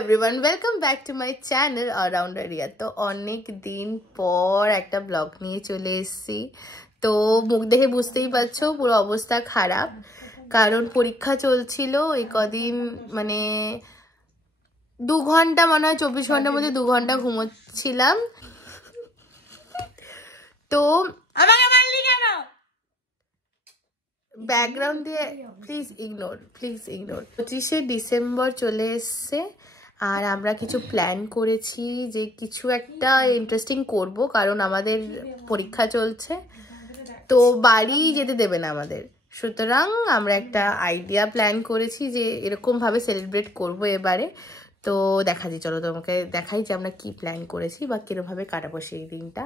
Everyone, welcome back to my channel allrounder Riya. তো অনেক দিন পর একটা ব্লগ নিয়ে চলে এসেছি। তো মুখ দেখে বুঝতেই পারছো পুরো অবস্থা খারাপ, কারণ পরীক্ষা চলছিল এই কদিন। মানে 2 ঘন্টা, মনে হয় 24 ঘন্টার মধ্যে 2 ঘন্টা ঘুমোচ্ছিলাম। তো ব্যাকগ্রাউন্ড দিয়ে প্লিজ ইগনোর 25শে ডিসেম্বর চলে এসছে আর আমরা কিছু প্ল্যান করেছি যে কিছু একটা ইন্টারেস্টিং করব, কারণ আমাদের পরীক্ষা চলছে, তো বাড়ি যেতে দেবে না আমাদের। সুতরাং আমরা একটা আইডিয়া প্ল্যান করেছি যে এরকমভাবে সেলিব্রেট করব এবারে। তো দেখাচ্ছি, চলো তোমাকে দেখাই যে আমরা কি প্ল্যান করেছি বা কিরকমভাবে কাটাবো সেই দিনটা।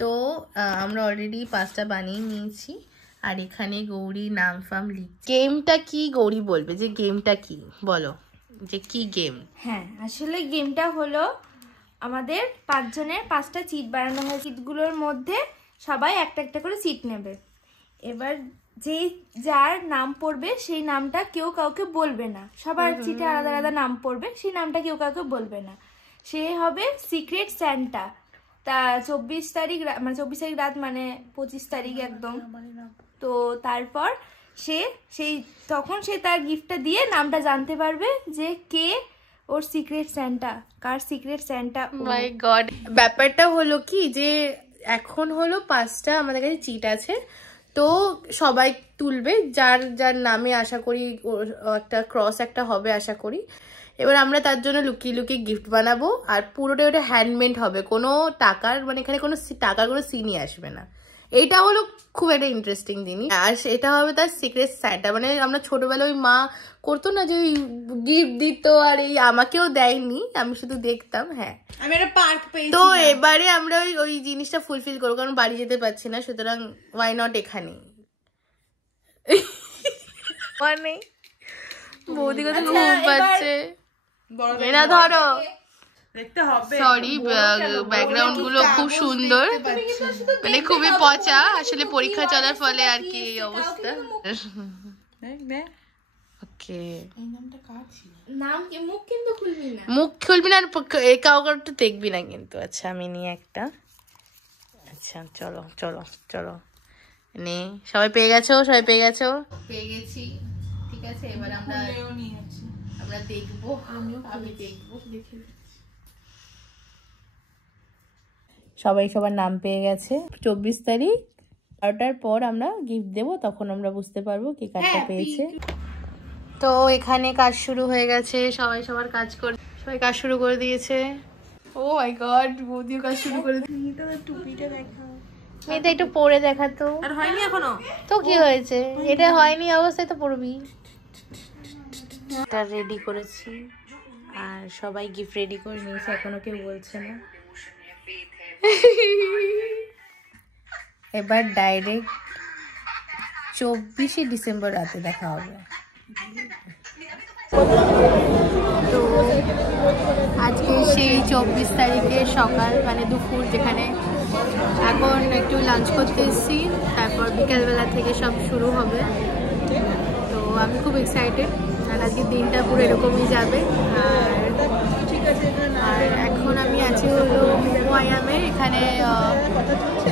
তো আমরা অলরেডি পাঁচটা বানিয়ে নিয়েছি আর এখানে গৌরী নাম ফাম লিখছে। গেমটা কি গৌরী বলবে, যে গেমটা কি বলো, যে কি গেম? হ্যাঁ, আসলে গেমটা হলো আমাদের 5 জনের 5টা সিট বানানো হয়। সিটগুলোর মধ্যে সবাই একটা একটা করে সিট নেবে। এবার যার নাম পড়বে সেই নামটা কেউ কাউকে বলবে না। সবার সিটে আলাদা আলাদা নাম পড়বে, সেই নামটা কেউ কাউকে বলবে না। সে হবে সিক্রেট স্যান্টা। তা 24 তারিখ মানে 24 তারিখ রাত মানে 25 তারিখ একদম। তো তারপর তখন সে তার গিফটটা দিয়ে নামটা জানতে পারবে যে কে ওর সিক্রেট স্যান্টা, কার সিক্রেট স্যান্টা। মাই গড, ব্যাপারটা হলো কি যে এখন হলো 5টা আমাদের কাছে চিট আছে, তো সবাই তুলবে যার যার নামে, আশা করি একটা ক্রস একটা হবে আশা করি। এবার আমরা তার জন্য লুকিয়ে লুকিয়ে গিফট বানাবো আর পুরোটাই ওটা হ্যান্ডমেড হবে, কোনো টাকার মানে এখানে কোনো টাকার কোনো সিনই আসবে না। এইটা হলো খুব একটা ইন্টারেস্টিং জিনিস। আর এটা হবে তার সিক্রেট স্যান্টা। মানে আমরা ছোটবেলায় ওই মা করতো না যে ওই গিফট দিত, আর এই আমাকেও দেয়নি, আমি শুধু দেখতাম। হ্যাঁ, আমি একটা পার্ক পেয়েছি। তো এবারে আমরা ওই জিনিসটা ফুলফিল করবো, কারণ বাড়ি যেতে পারছি না, সুতরাং ওয়াই নট এখানে। মানে বৌদি কথা ঘুম পাচ্ছে, এরা ধরো দেখতে হবে। সরি, ব্যাকগ্রাউন্ড গুলো খুব সুন্দর, মানে খুবই পচা। আসলে পরীক্ষা চলার ফলে আর কি এই অবস্থা। ওকে, মুখ খুলবি না, কাউকে একটু দেখবি না কিন্তু। আচ্ছা, আমি নিয়ে একটা। আচ্ছা, চলো চলো চলো, নে সবাই পেয়ে গেছো, পেয়ে গেছি। ঠিক আছে, এবার আমরা দেখবো, আমি দেখবো। সবাই সবার নাম পেয়ে গেছে। 24 তারিখ 12টার পর আমরা গিফট দেবো, তখন আমরা বুঝতে পারবো কে কাজটা পেয়েছে। তো এখানে কাজ শুরু হয়ে গেছে, সবাই সবার কাজ শুরু করে দিয়েছে। ও মাই গড, বৌদিও কাজ শুরু করে দিয়েছে। টুপিটা দেখা, এটা একটু পরে দেখাতো। আর হয়নি এখনো তো কি হয়েছে, এটা হয়নি অবস্থায় তো পরবি। এটা রেডি করেছি আর সবাই গিফট রেডি করে নিয়েছে, এখনো কেউ বলছে না। এবার ডাইরেক্ট 24শে ডিসেম্বর রাতে দেখা হবে। তো আজকে সেই 24 তারিখের সকাল মানে দুপুর, যেখানে এখন একটু লাঞ্চ করতে এসেছি, তারপর বিকালবেলা থেকে সব শুরু হবে। তো আমি খুব এক্সাইটেড, আর আজকের দিনটা পুরো এরকমই যাবে। আর এখন আমি আছি হলো মোয়ামে, এখানে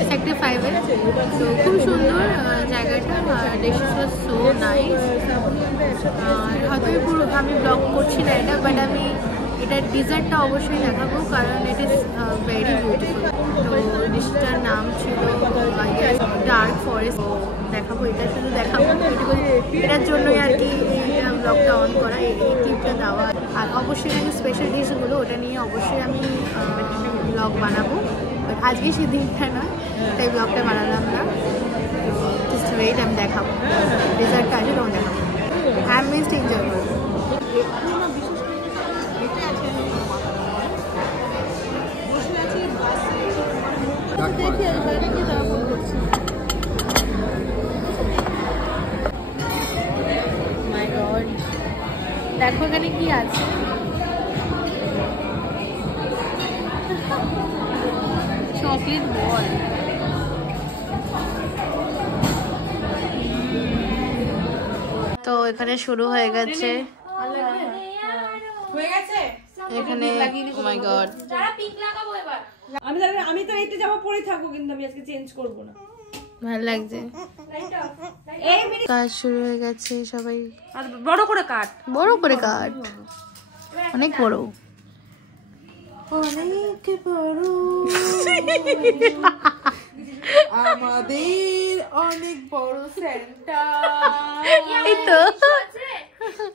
সেক্টর 5-এ। তো খুব সুন্দর জায়গাটা, আর ডিশস ওয়াজ সো নাইস। আর হয়তো আমি ব্লগ করছি না এটা, বাট আমি এটার ডিজার্টটা অবশ্যই দেখাবো, কারণ ইট ইজ ভেরি বিউটিফুল। তো ডিশটার নাম ছিল ডার্ক ফরেস্ট, দেখাবো, এটা শুধু দেখাবো। এটার জন্যই আর কি এই ব্লগটা অন করা, এই ক্লিপটা দেওয়া। আর অবশ্যই আমি স্পেশাল ডিশগুলো ওটা নিয়ে অবশ্যই আমি ব্লগ বানাবো, বাট আজকে সেই দিনটা নয়, তাই ব্লগটা বানালাম না। জাস্ট ওয়েট, আমি দেখাবো ডিজার্টটা আছে, তখন দেখাবো। আমি বেস্ট এনজয় করবো। দেখো এখানে কি আছে, চকলেট বল। তো এখানে শুরু হয়ে গেছে। হয়ে গেছে এখানে ও মাই গড যারা পিঙ্ক লাগাবো এবার আমি তো এইতে যাবো পরে থাকবো কিন্তু আমি আজকে চেঞ্জ করব না ভালো লাগছে কাজ শুরু হয়ে গেছে সবাই আর বড় করে কাট বড় করে কাট অনেক বড় অনেক বড় আমাদের অনেক বড় সেন্টার এই তো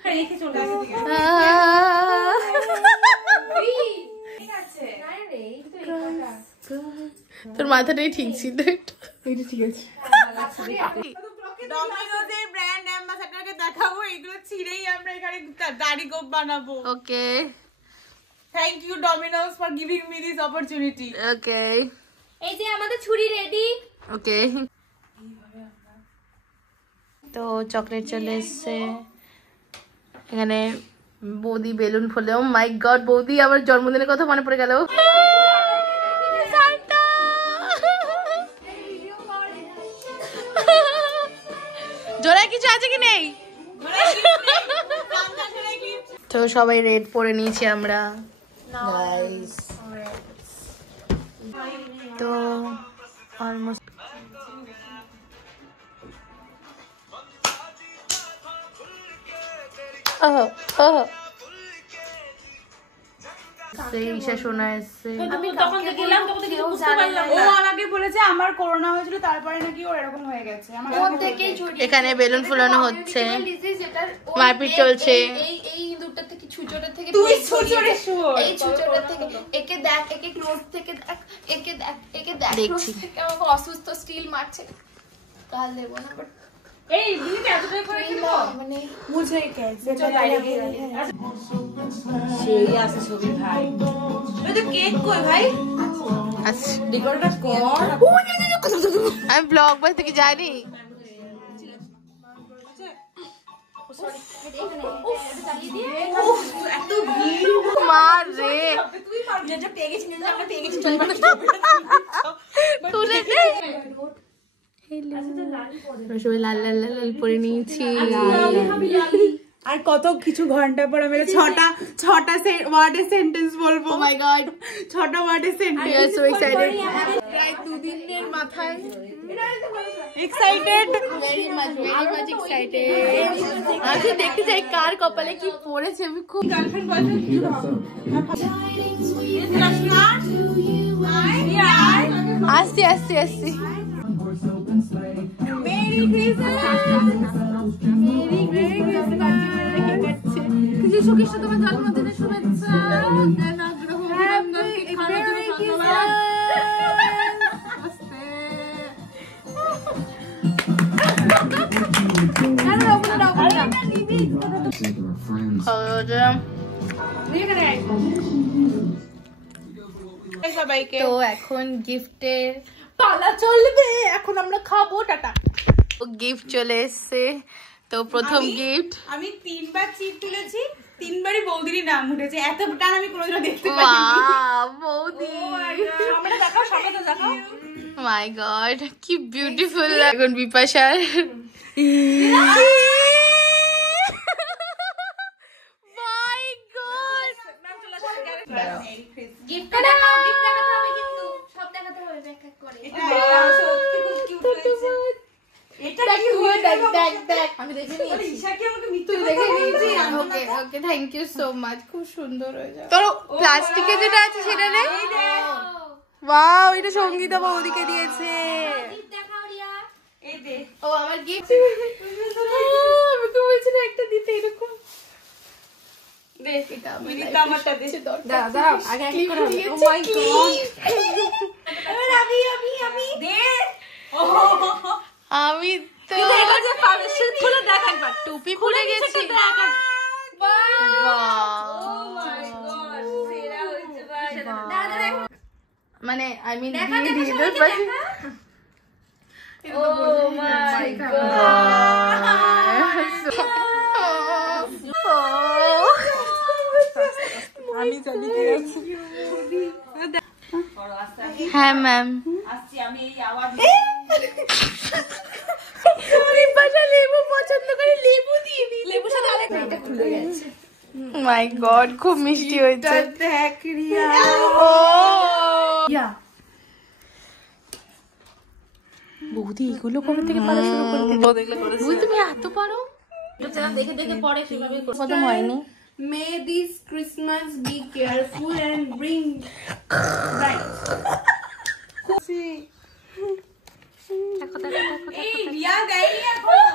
রেখে চলে আসে তোর মাথাটাই ঠিক ছিল এটা ঠিক আছে ডমিনোজের ব্র্যান্ড অ্যাম্বাসেডরকে দেখাবো এগুলো ছিঁড়েই আমরা এখানে দাড়ি গোপ বানাবো okay thank you Domino's for giving me this opportunity okay এই যে আমাদের ছুরি রেডি ওকে তো চকলেট চলে এসছে এখানে বৌদি বেলুন ফোলে ও মাই গড বৌদি আমার জন্মদিনের কথা মনে পড়ে গেল জোড়ায় কিছু আছে কি নেই তো সবাই রেড পরে নিয়েছি আমরা গাইস তো অলমোস্ট আমি তখন গেলাম তখন কিছু বুঝতে পারলাম না ও আমাকে বলেছে আমার করোনা হয়েছিল তারপরে নাকি ওর এরকম হয়ে গেছে আমার এখানে বেলুন ফুলানো হচ্ছে মারপিট চলছে এই দুটো থেকে ছুচোটা থেকে তুই ছুচোরে শুয়োর এই ছুচোটা থেকে একে দেখ একে ক্লোজ থেকে দেখ একে দেখ দেখছি আমাকে অসুস্থ স্টিল মারছে কাল দেবো না বাট এই দিদি এতটা করে কি দেব মানে মুঝে कैसे चलाएंगे সেই আছে ছবি ভাই ওই তো কেক কই ভাই আচ্ছা ডেকোরেটটা কর আমি ব্লগ বাস থেকে জানি এত ভিড় মার রে তুই পারবি না পেয়ে গেছিস না আমরা পেয়ে গেছি তুলে দে সবাই লাল লাল লাল লাল পরে নিয়েছি আর কত কিছু ঘন্টা পর আমি ছটা ওয়ার্ডের সেন্টেন্স বলবো ও মাই গড 6টা ওয়ার্ডের I sentence am so excited প্রায় 2 দিনের মাথায় এক্সাইটেড ভেরি মাচ এক্সাইটেড আজকে দেখতে চাই কার কপালে কি পড়েছে আমি খুব গার্লফ্রেন্ড বয়ফ্রেন্ড কিছু আসছি আসছি আসছি মেরি ক্রিসমাস যিশু খ্রিস্ট তোমার জন্মদিনের শুভেচ্ছা সবাইকে তো এখন গিফটের পালা চলবে এখন আমরা খাবো টাটা গিফট চলে এসছে তো প্রথম গিফট আমি 3বার চিট তুলেছি 3বারই বৌদির নাম উঠেছে এত টান আমি কোনোদিনও দেখতে পাইনি ওয়াও বৌদি আমরা দেখাও সামনে তো দেখাও মাই গড কি বিউটিফুল এখন বিপাশার মাই গড গিফট দেখাও গিফট দেখাতে হবে কিন্তু সব দেখাতে হবে এক এক করে এটা সত্যি খুব কিউট হয়েছে এটা কি হয়ে দেখ আমি দেখে নিয়েছি ঈশা কি আমাকে মিথ্যে তুই দেখে নিয়েছি okay okay thank you so much খুব সুন্দর হয়েছে তোর প্লাস্টিকে যেটা আছে সেটা নেই ওয়াও এটা সঙ্গীতা বৌদিকে দিয়েছে গিফট দেখাও রিয়া এই দে ও আমার গিফট আমি তো বলছি না একটা দিতে এরকম দে এটা আমার মিনিতা আমারটা দে দাদা আগে এক করে ও মাই গড আমি দে আমি তো খুলে দেখ একবার টুপি পরে গেছি মানে I mean O my god আমি জানি কি আছে হ্যাঁ ম্যাম আসছি আমি এই আওয়াজ বিপাশা লেবু পছন্দ করে লেবু দিয়ে দিই লেবুর সাথে আরেকটা খুলে গেছে মাই গড, খুব মিষ্টি হয়েছে। দেখ রিয়া, বৌদি এগুলো কবে থেকে পারা শুরু করতে? বৌদি তুমি এত পারো? দেখে দেখে পরে সেভাবে খতম হয়নি। May this Christmas be careful and bring bright. এই রিয়া দেয়নি এখন।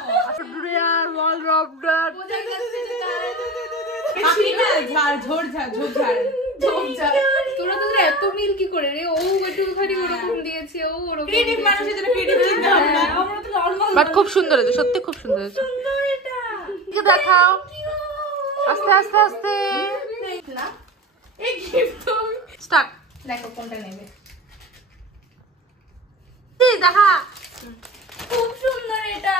কাকি না, ঝাড় তোরা এত মিল কি করে রে? ও একটুখানি ওরকম দিয়েছে, ও ওরকম ক্রিয়েটিভ মানুষের জন্য ক্রিয়েটিভ চিন্তা ভাবনা। আমরা তো নরমাল। বাট খুব সুন্দর হয়েছে, সত্যি খুব সুন্দর হয়েছে। এটা দেখাও আস্তে আস্তে আস্তে। না এই গিফট স্টার্ট। দেখো কোনটা নেবে। দেখা, খুব সুন্দর এটা।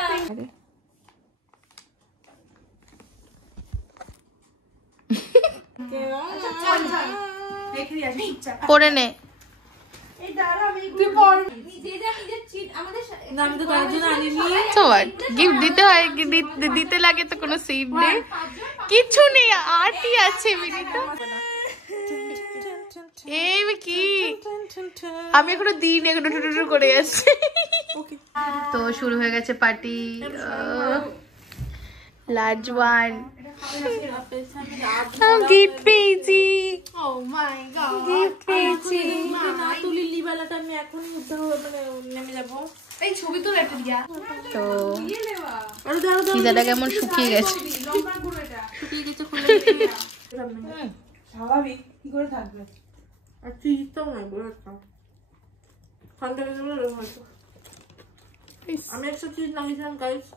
পরে নে। গিফট দিতে হয়, দিতে লাগে তো কোনো সিট নেই, কিছু নেই, আরটি আছে মিনিটা। এই কি আমি এখনো দিন এখনো টুটু করে যাচ্ছি। তো শুরু হয়ে গেছে পার্টি। লার্জ ওয়ান গিফট পেয়েছি। ও মাই গড, গিফট পেয়েছি। না তুলি লিবালাটা আমি এখনই উদ্ধার মানে নেমে যাব। এই ছবি তো একটা দিয়া। তো পিজাটা কেমন শুকিয়ে গেছে, শুকিয়ে গেছে, খুলে স্বাভাবিক কি করে থাকবে। আর চিজ তো নাই বলে ঠান্ডা হয়ে গেলে হয়তো। আমি একটা চিজ লাগিয়েছিলাম গাইস।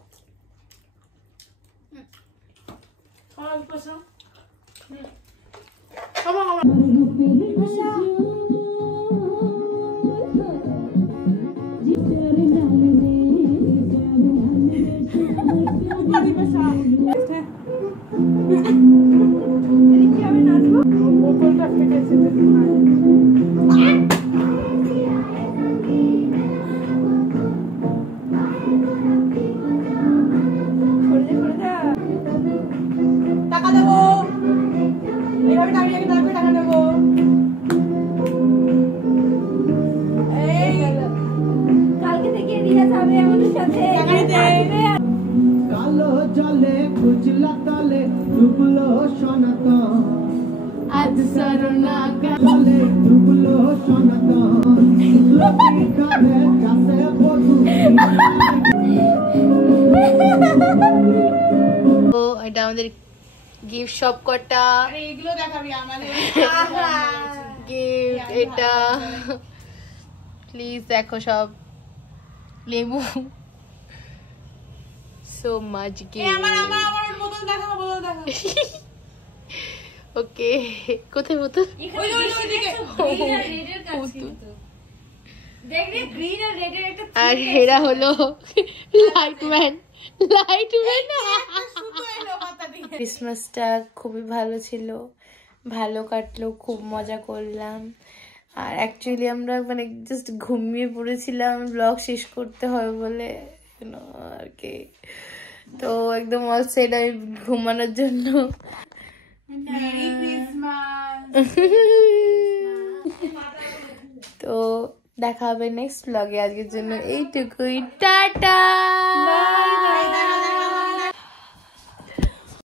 টাকা দেবো, এভাবে দাঁড়িয়ে তারপরে টাকা দেবো। কালকে থেকে রিয়া যাবে আমাদের সাথে। কালো জলে খুঁজলা তলে ডুবলো সনাতন, আজ সরনা জলে ডুবলো সনাতন, কানে কাছে বধু। ও এটা আমাদের গিফট সব কটা এইগুলো দেখাবি আমাদের গিফট। এটা প্লিজ দেখো সব লেবু, সো মাচ গিফট। আমার বোতল দেখাবো, বোতল দেখাবো। ওকে কোথায় বোতল? আর এরা হলো লাইটম্যান। ক্রিসমাসটা খুবই ভালো ছিল, ভালো কাটলো, খুব মজা করলাম। আর অ্যাকচুয়ালি আমরা মানে জাস্ট ঘুমিয়ে পড়েছিলাম ব্লগ শেষ করতে হবে বলে আর কি। তো একদম অল সেট আমি ঘুমানোর জন্য। তো দেখা হবে নেক্সট ব্লগে। আজকের জন্য এইটুকুই, টাটা।